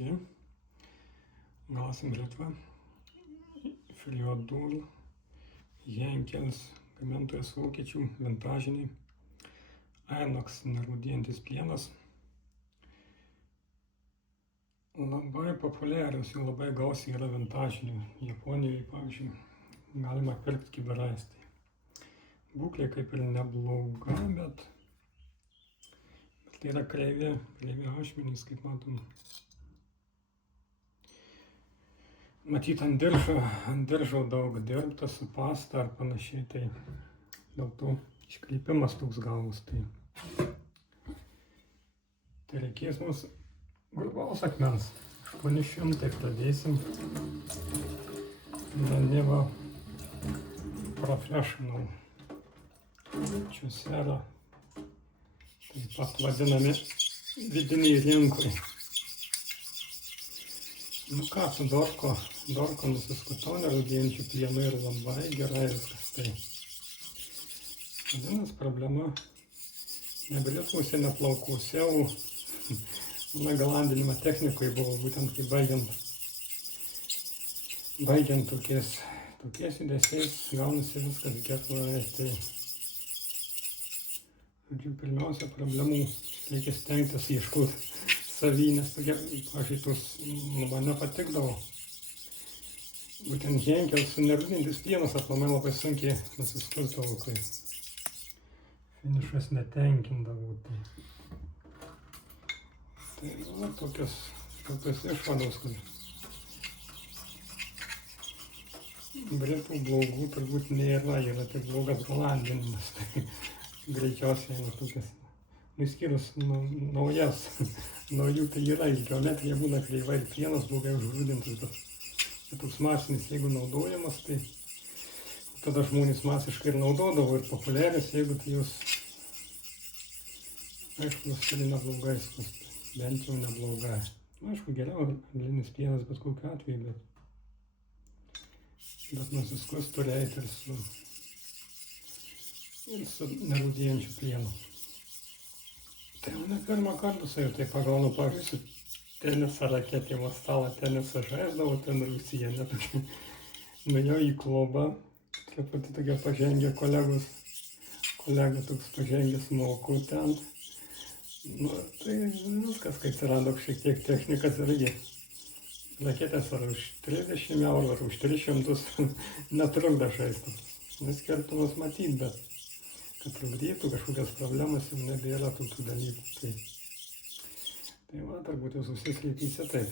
Sveiki, gausim žatvą, Filiodul, Henkels, gamintojas vokiečių, vintažiniai, Inox nerūdijantis pienas. Labai populiarius ir labai gausiai yra vintažinių. Japonijoje, pavyzdžiui, galima pirkti kibirais. Būklė kaip ir nebloga, bet tai yra kreivi ašmenys, kaip matom. Matyt, ant diržo daug dirbta su pasta ar panašiai, tai dėl to iškreipimas toks gavus. Tai reikės mums grubaus akmens. 800 pradėsim. Neva Professional Chaucerą. Taip pat vadinami vidiniai rinkui. Nu ką, su dorko nusiskutau nerūdijančių plienų ir labai gerai viskas. Tai vadinasi, problema ne britmuose, ne plaukuose, o galandinimo technikoje buvo būtent kai baigiant tokiais judesiais gaunasi viskas gerai. Tai žodžiu, pirmiausia problemų reikia stengtis ieškoti savy, nes tokie, pavyzdžiui, mane patikdavo. Būtent Henkels nerūdijantis pienas aplamai labai sunkiai nusiskurdavo, kai finišas netenkindavo. Tai tokios išvados, kad britų blogų turbūt nėra, yra tik blogas galandinimas. Tai greičiausiai yra tokias. Išskyrus naujų, tai yra ir geometrija būna kreiva ir pienas blogai užgrūdintas, bet toks masinis, jeigu naudojamas, tai tada žmonės masiškai ir naudodavo ir populiarius, jeigu tai jūs, aišku, turi neblogai, bent jau neblogai. Aišku, geriau anglinis pienas bet kokiu atveju, bet nusiskust turi eiti ir su nerūdijančiu plienu. Tai jau ne pirmą kartą su jau tai pagaunu, pavyzdžiui, tenisą raketimo stalą tenisą žaisdavo ten Rusija, netokį. Nuėjau į klubą, truputį tokie pažengę kolega toks pažengęs mokau ten. Nu, tai viskas, kai atsirado šiek tiek technikas irgi. Raketės ar už 30 eurų, ar už 300 netrukdo žaisti. Skirtumas matyt, bet kad trukdytų kažkokias problemas jau nebėra tokių dalykų. Tai va, turbūt jūs susiskaitysi taip.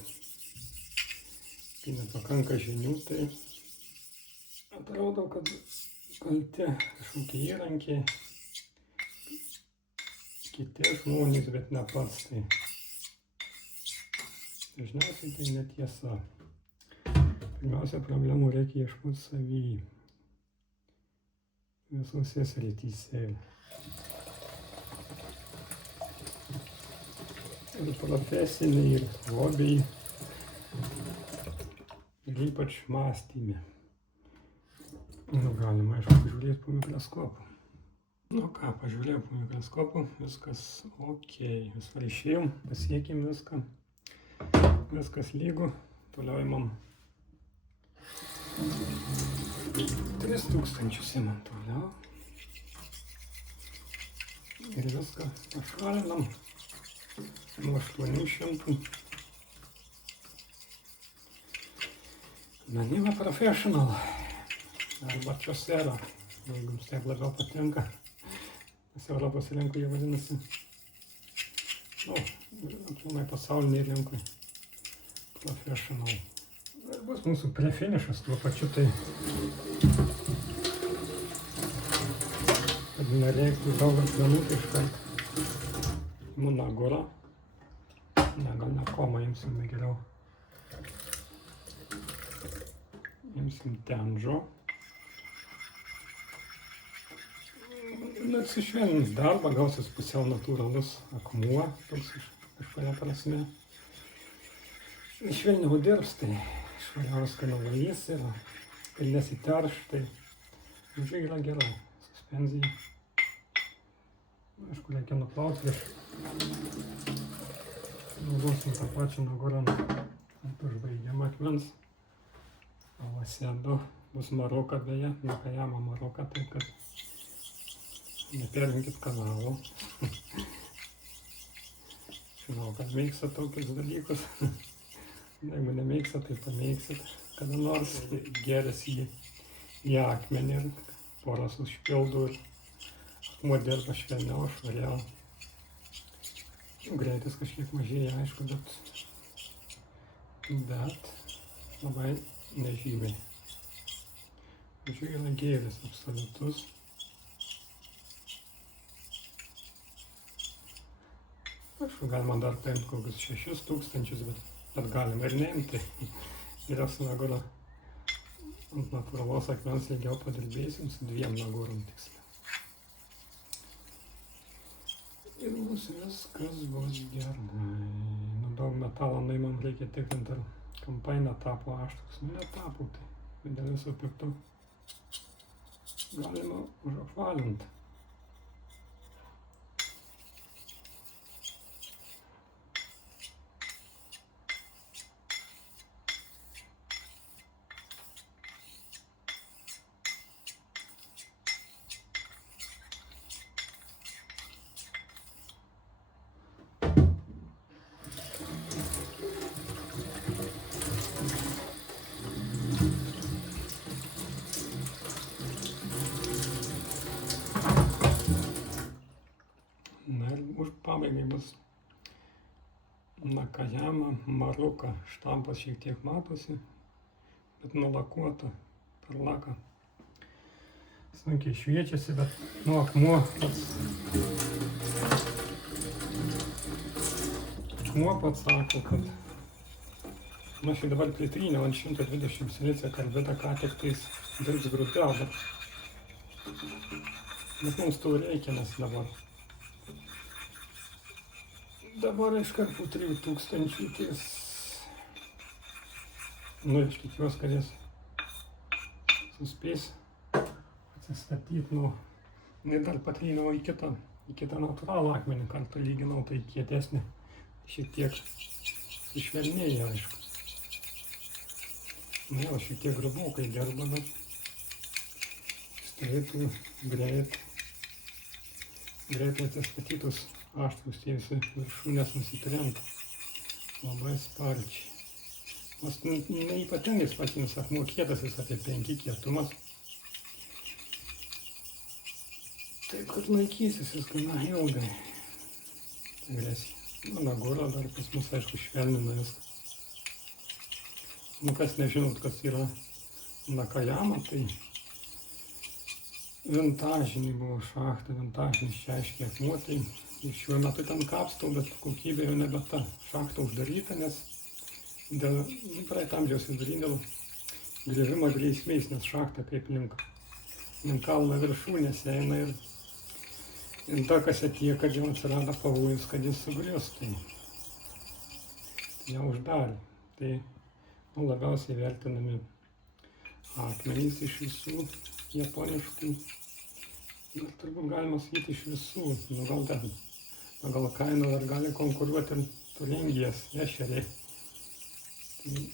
Kai nepakanka žinių, tai atrodo, kad kalti kažkokie įrankiai, kiti žmonės, bet ne pats. Tai dažniausiai tai netiesa. Pirmiausia, problemų reikia ieškoti savyje. Visose srityse. Ir profesiniai, ir hobiai, ir ypač mąstyme. Nu, galima, aišku, pažiūrėti po mikroskopu. Nu ką, pažiūrėjau po mikroskopu, viskas ok. Visą išėjom, pasiekėm viską. Viskas lygu, toliau imam 3000 imam toliau. Ir viską pašalinam nuo 800. Neva Professional arba Chaucerą, jeigu jums taip labiau patinka. Nes Europos rinkui jie vadinasi. Nu, aplamai pasauliniai rinkui Professional. Ir bus mūsų prefinišas tuo pačiu, tai kad nereiktų daug akmenų iškart. Imu nagurą. Ne, gal ne komą imsim geriau. Imsim tenžo. Atsišvelnins darbą, gausis pusiau natūralus akmuo, toks kažkuria prasme. Švelniau dirbs, tai švariaus nuvalys ir nesiterš, tai žodžiu yra gera suspenzija. Aišku, reikia nuplauti Naudosim tą pačią nugurant ant užbaigiamą akmens. O vasėdo bus Maroka beje, Nakajama Maroka, tai kad neperjunkit kanalo. Žinau, kad mėgstat tokius dalykus. Jeigu nemėgstat, tai pamėgsit kada nors. Geras į akmenį ir poras užpildo ir akmuo dirba švelniau, švariau. Greitis kažkiek mažėja, aišku, bet labai nežymiai. Žodžiu, yra gėris absoliutus. Aišku, galima dar paimti kokius 6000, bet galima ir neimti. Yra su nagura ant natūralos akmens ilgiau padirbėsim, su 2 nagurom tiksliau. Ir viskas bus gerai. Nu, daug metalo nuimam, reikia tikrinti, ar kampai netapo aštrus. Nu, netapo, tai dėl viso pikto galima užapvalinti. Pabaigai bus Nakajama Maroka. Štampas šiek tiek matosi, bet nulakuota per laką. Sunkiai šviečiasi, bet nu akmuo pats sako, kad nu aš dabar pritryniau ant 120 silicio karbidą, ką tik tais dirbs grupiau, bet mums to reikia, nes dabar iškart po 3000 ties. Nu, aš tikiuosi, kad jis suspės atsistatyti, nu, dar patryniau į kitą natūralų akmenį, kartą lyginau, tai kietesnį, šiek tiek išvelnėja, aišku. Nu, jau šiek tiek grubokai dirba, bet jis turėtų greitai atsistatytus aštrus tie visi viršūnės nusitremti labai sparčiai. Nors neypatingai spartinis akmuo, kietas jis apie 5 kietumas. Taip, kad laikysis jis gana ilgai. Nu, nagura dar pas mus, aišku, švelnina viską. Nu, kas nežinot, kas yra Nakajama, tai vintažiniai buvo šachta, vintažinis čia aiškiai akmuo, tai ir šiuo metu ten kapstau, bet kokybė jau nebe ta. Šachta uždaryta, nes dėl praeitą amžiaus vidury dėl grįžimo grėsmės, nes šachta kaip link kalno viršūnės eina ir takas atėjo, kad jau atsirado pavojus, kad jis sugrius, tai ją uždarė. Tai labiausiai vertinami akmenys iš visų japoniškų. Ir turbūt galima sakyti iš visų, nu gal ten, pagal kainą dar gali konkuruoti ir Turingijos ešeriai. Tai,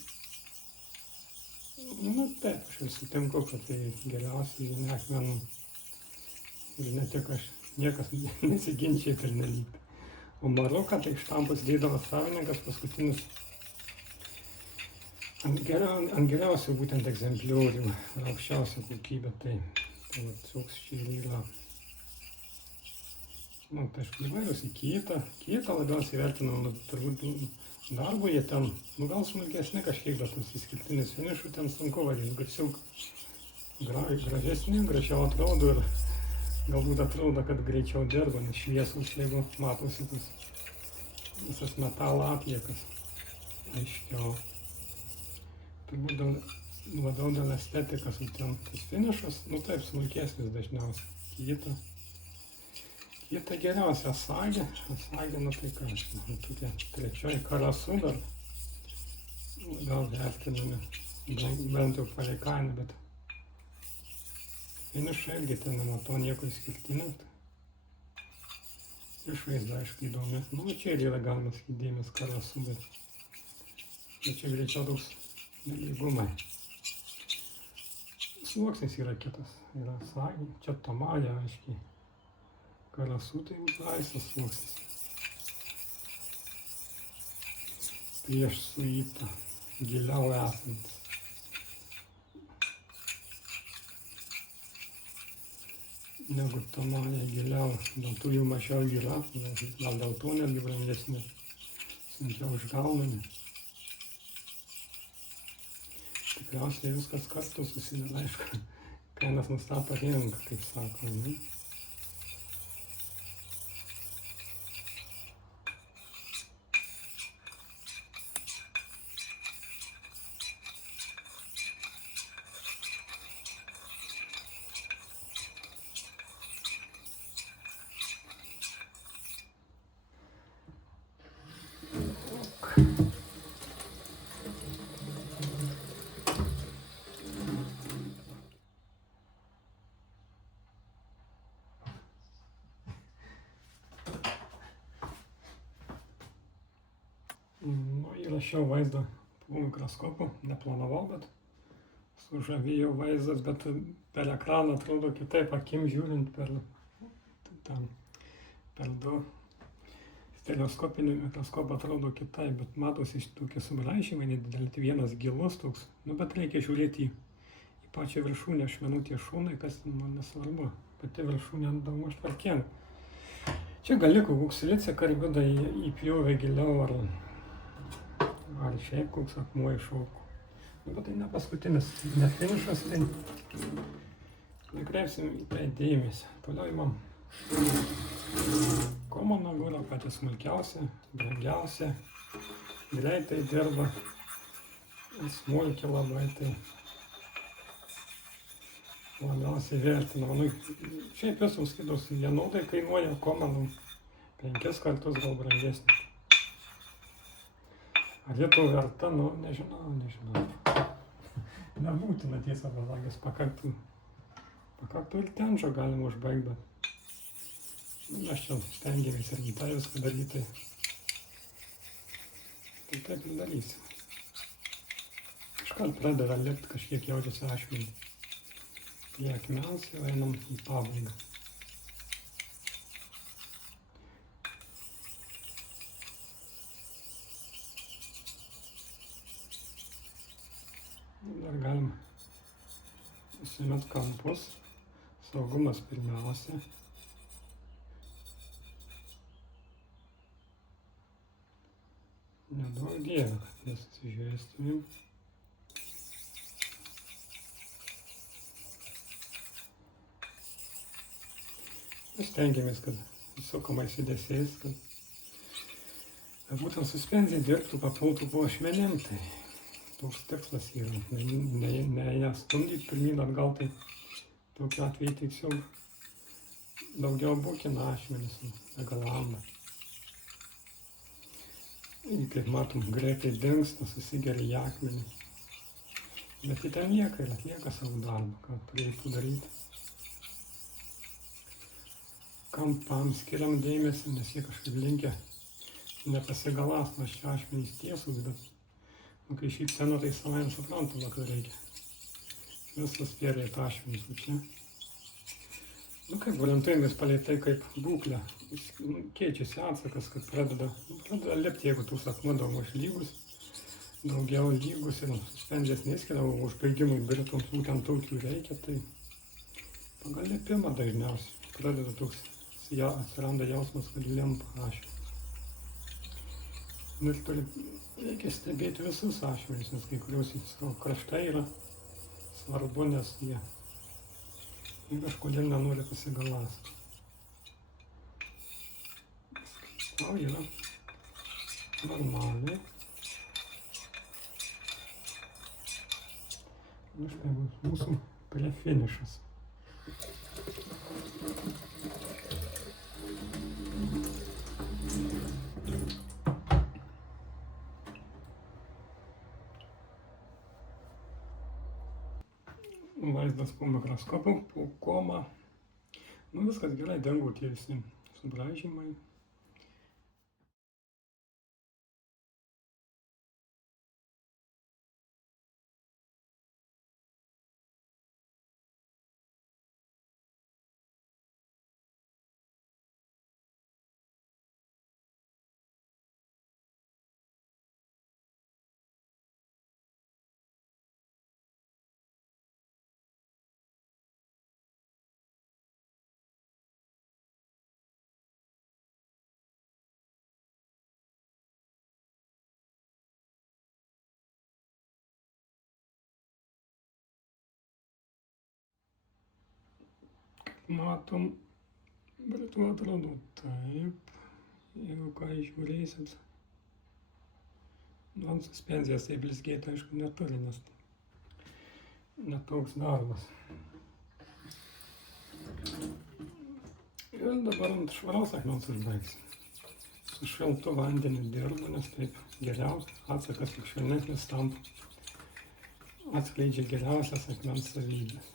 nu taip, aš jau sutinku, kad tai geriausiai akmenų. Ir ne tik aš, niekas nesiginčia pernelyg. O Maroka, tai štampas dėdavas savininkas paskutinius ant geriausių būtent egzempliorių, aukščiausią kokybę, tai toks čia yra. Nu, tai aišku, įvairius į kietą labiausiai vertinau, turbūt darbo jie ten, nu gal smulkesni kažkiek, bet tas išskirtinis finišų ten sunku vadinti, garsiau gražesni, gražiau atrodo ir galbūt atrodo, kad greičiau dirba, nes šviesus, jeigu matosi tas visas metalo atliekas aiškiau. Turbūt labiau dėl estetikos, ten tas finišas, nu taip, smulkesnis dažniausiai. Kita geriausia Asagi, nu tai ką, tokia trečioji Karasu dar, gal vertinami, bent jau palei kainą, bet finišą irgi ten nematau nieko išskirtinio. Išvaizda, aišku, įdomi. Nu, čia ir yra galima sakyti dėmės karosų, bet čia greičiau toks nelygumai. Sluoksnis yra kitas. Yra sagė, čia tomaja, aiškiai. Karosų tai laisvas sluoksnis. Prieš suįtą, giliau esant. Negu tomaja giliau, dėl to jų mažiau yra, gal dėl to netgi brangesni, sunkiau išgaunami. Tikriausiai viskas kartu susideda, aišku, kainas nustato rinka, kaip sako, ne? Nu, įrašiau vaizdą po mikroskopu, neplanavau, bet sužavėjo vaizdas, bet per ekraną atrodo kitaip, akim žiūrint per du stereoskopinį mikroskopą atrodo kitaip, bet matosi tokie subraižymai nedideli, vienas gilus toks, nu, bet reikia žiūrėti į pačią viršūnę, aš manau tie šonai, kas man nesvarbu, pati viršūnė daugmaž tvarkinga. Čia gal liko koks silicio karbidą įpjovė giliau ar šiaip koks akmuo iššoko. Nu, bet tai ne paskutinis, ne finišas, tai nekreipsim į tai dėmesį. Toliau imam koma nagurą, patį smulkiausią, brangiausią, greitai dirba, smulkiai labai, tai labiausiai vertinama. Nu, šiaip visos kitos vienodai kainuoja, koma 5 kartus gal brangesnė. Ar jie to verta, nu, nežinau. Nebūtina tiesą pasakius, pakaktų ir tenžo galima užbaigti, bet mes čia stengiamės ir tą viską daryti, tai taip ir darysim. Iškart pradeda lipti, kažkiek jaučiasi ašmenį prie akmens, jau einam į pabaigą. Dar galim įsimet kampus, saugumas pirmiausia. Nedaug dievė, kad nesusižiūrėstumėm. Stengiamės, kad įsukamais judesiais, kad būtent suspenzija dirbtų, papultų po ašmenim, tai toks tikslas yra, ne ją stumdyti pirmyn atgal, tai tokiu atveju tiksliau daugiau bukina ašmenis, negalamba. Kaip matom, greitai dingsta, susigeria į akmenį. Bet į ten lieka ir atlieka savo darbą, ką turėtų daryti. Kampams skiriam dėmesį, nes jie kažkaip linkę nepasigalas, nors čia ašmenys tiesus, bet kai šypsena, tai savaime suprantama, kad reikia. Visas pėrė tą ašmenys, o čia. Nu kaip orientuojamės palei tai, kaip būklė. Keičiasi atsakas, kad pradeda lipti, jeigu tų akmuo daugmaž lygus, daugiau lygus ir suspenzijas neskiria, o užbaigimui birtoms būtent tokių reikia, tai pagal lipimą dažniausiai pradeda toks, atsiranda jausmas, kad limpa ašmenys. Ir reikia stebėti visus ašmenis, nes kai kurios kraštai yra svarbu, nes jie kažkodėl nenori pasigaląsti. O yra normaliai. Nu štai mūsų prie finišas. Vaizdas po mikroskopu, po koma. Nu viskas gerai, dingo tie visi subraižymai. matom, britva atrodo taip, jeigu ką žiūrėsit. Nu, ant suspenzijos taip blizgėti, aišku, neturi, nes netoks darbas. Ir dabar ant švaraus akmens užbaigsim. Su šiltu vandeniu dirbu, nes taip geriausias atsakas tik švelnesnis tampa. Atskleidžia geriausias akmens savybės.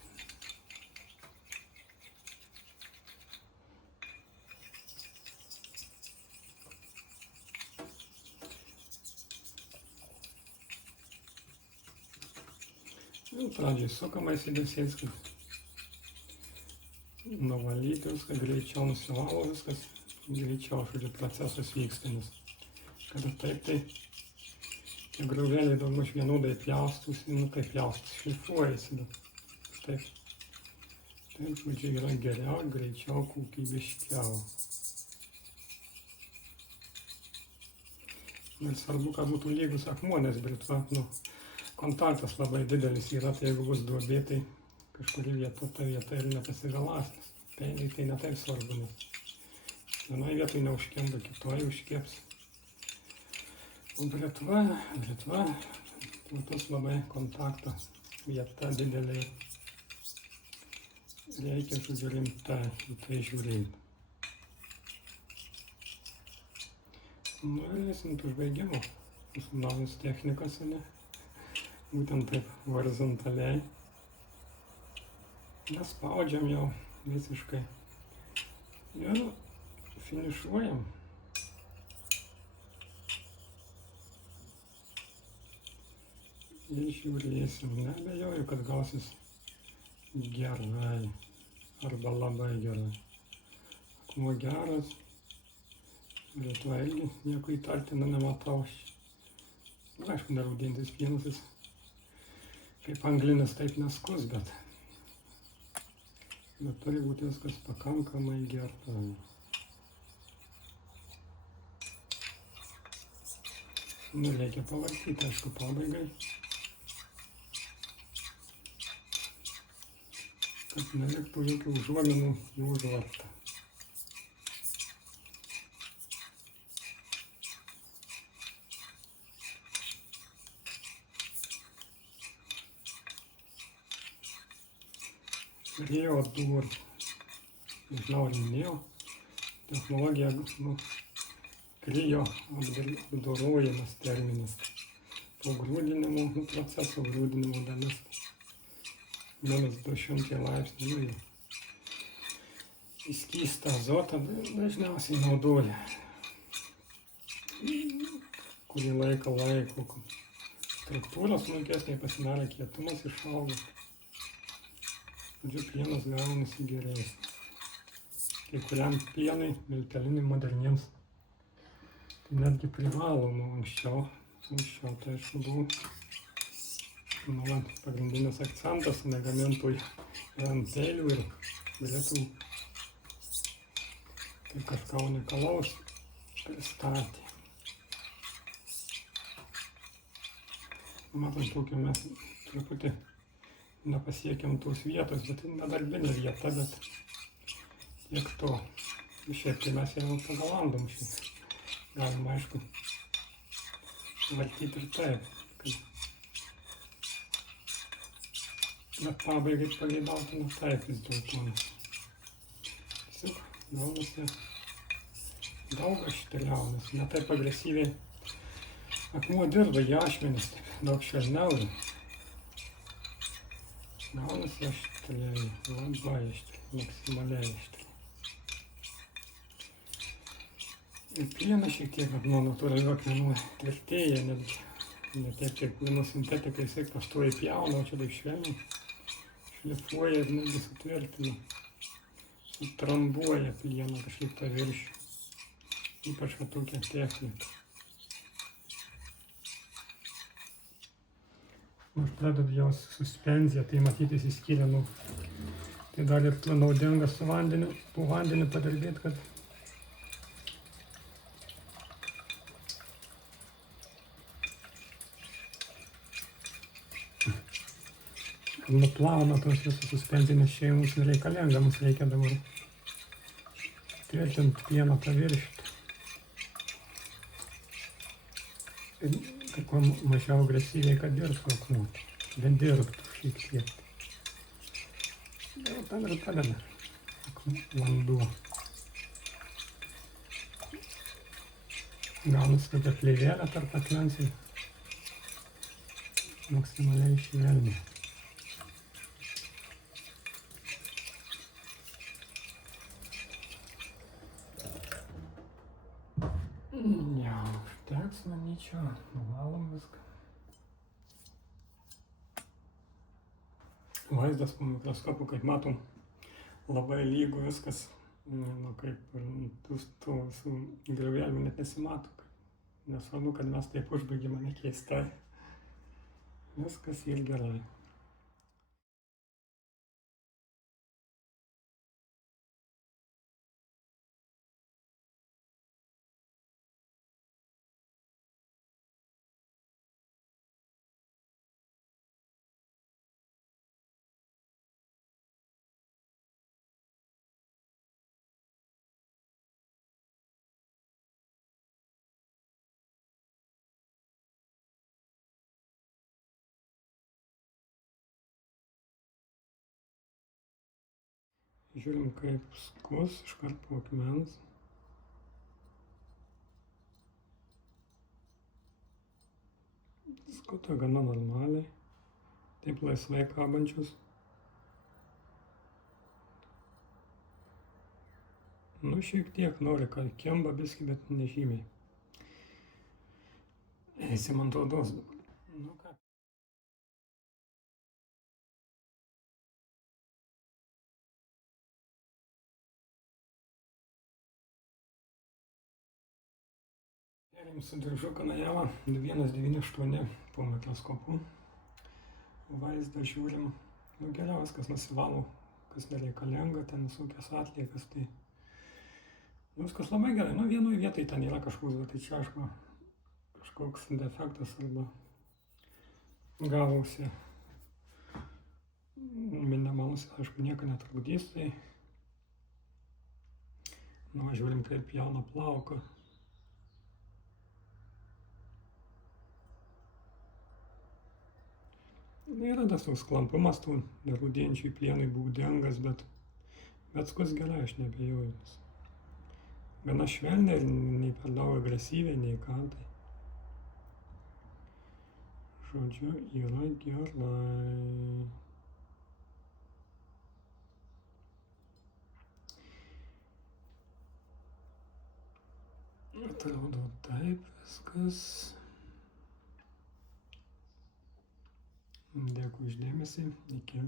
Pradžiai sukamais judesiais, kad nuvalyti viską, greičiau nusivalo viskas, greičiau, žodžiu, procesas vyksta, nes kada taip, tai tie grioveliai daugmaž vienodai pjaustosi, nu kaip pjaustosi, šlifuojasi, bet taip, žodžiu, yra geriau, greičiau, kokybiškiau. Ir svarbu, kad būtų lygus akmuo, nes britva, nu, kontaktas labai didelis yra, tai jeigu bus duobė, tai kažkuri vieta, ta vieta ir nepasigaląstas. Peiliai tai ne taip svarbu, nes vienai vietoj neužkemba, kitoj užkeps. O britva, tas labai kontakto vieta didelė. Reikia, žodžiu, rimtai į tai žiūrėti. Nu ir esant užbaigimo, mūsų naujas technikas, ne? Būtent taip horizontaliai. Nespaudžiam jau visiškai. Ir finišuojam. Ir žiūrėsim. Neabejoju, kad gausis gerai. Arba labai gerai. Akmuo geras. Lietuva irgi nieko įtartino nematau. Aišku, nerūdintis pienas jis kaip anglinis taip neskus, bet turi būti viskas pakankamai gerai. Nu, reikia pavartyti, aišku, pabaigai, kad neliktų jokių užuominų į užvartą. Rio dur, nežinau ar minėjau, technologija, nu, krijo apdorojimas terminas. Po grūdinimo, nu, proceso grūdinimo dalis, minus 200 laipsnių, nu, įskystą azotą dažniausiai naudoja. Kurį laiką struktūros smulkesnė pasidarė, kietumas išaugo. Žodžiu, pienas gaunasi geresnis. Kai kuriam pienai, miltelinį moderniems, tai netgi privaloma anksčiau tai aišku buvo, nu, pagrindinis akcentas negamintojų ir ant peilių ir galėtų tai kažką unikalaus pristatė. Matom, tokio mes truputį nepasiekėm tos vietos, bet nedarbinė vieta, bet tiek to. Šiaip tai mes jau pagalandom šitą. Galima, aišku, vartyti ir taip. Bet pabaigai pageidautina taip vis dėlto. Tiesiog gaunasi daug aštriau, nes ne taip agresyviai akmuo dirba į ašmenis, daug švelniau. Gaunasi aštriai, labai aštriai, maksimaliai aštriai. Ir pienas šiek tiek nuo natūralių akmenų tvirtėja, ne tiek kaip vienų sintetikai, jisai pastoviai pjauna, o čia taip švelniai šlifuoja ir netgi sutvirtina, sutrambuoja plieną kažkaip paviršių, ypač va tokia technika. Aš pradedu jau suspenziją, tai matyti įsiskyrė, nu, tai dar ir naudinga su vandeniu, po vandeniu padirbėti, kad nuplauna tos visos suspenzinės šeimos nereikalinga, mums reikia dabar tvirtinti pieno paviršių. Kuo mažiau agresyviai, kad dirbtų akmuo, bet dirbtų šiek tiek. Jau tam ir padeda vanduo. Gaunasi tokia plėvėlė tarp akmens ir maksimaliai švelniai. Jau užteks, manyčiau, nuvalom viską. Vaizdas po mikroskopu, kaip matom, labai lygu viskas, nu kaip tų visų griovėlių net nesimato. Nesvarbu, kad mes taip užbaigėme nekeistai. Viskas ir gerai. Žiūrim, kaip skus iškart po akmens. Skuta gana normaliai, taip laisvai kabančius. Nu, šiek tiek nori, kad kemba biskį, bet nežymiai. Eisim ant odos dabar. Nu ką. Perim su diržu Kanajava 198 po mikroskopu. Vaizdą žiūrim. Nu geriau viskas nusivalo, kas nereikalinga, ten visokias atliekas, tai viskas labai gerai. Nu vienoj vietai ten yra kažkoks, bet tai čia aišku kažkoks defektas arba gavosi minimalus, aišku, nieko netrukdys, tai nu žiūrim, kaip jauna plauka. Yra tas toks klampumas, tų nerūdėjančių plienui būdingas, bet skus gerai, aš neabejoju. Gana švelniai ir nei per daug agresyviai, nei ką tai. Žodžiu, yra gerai. Atrodo taip viskas. Dėkui už dėmesį, iki.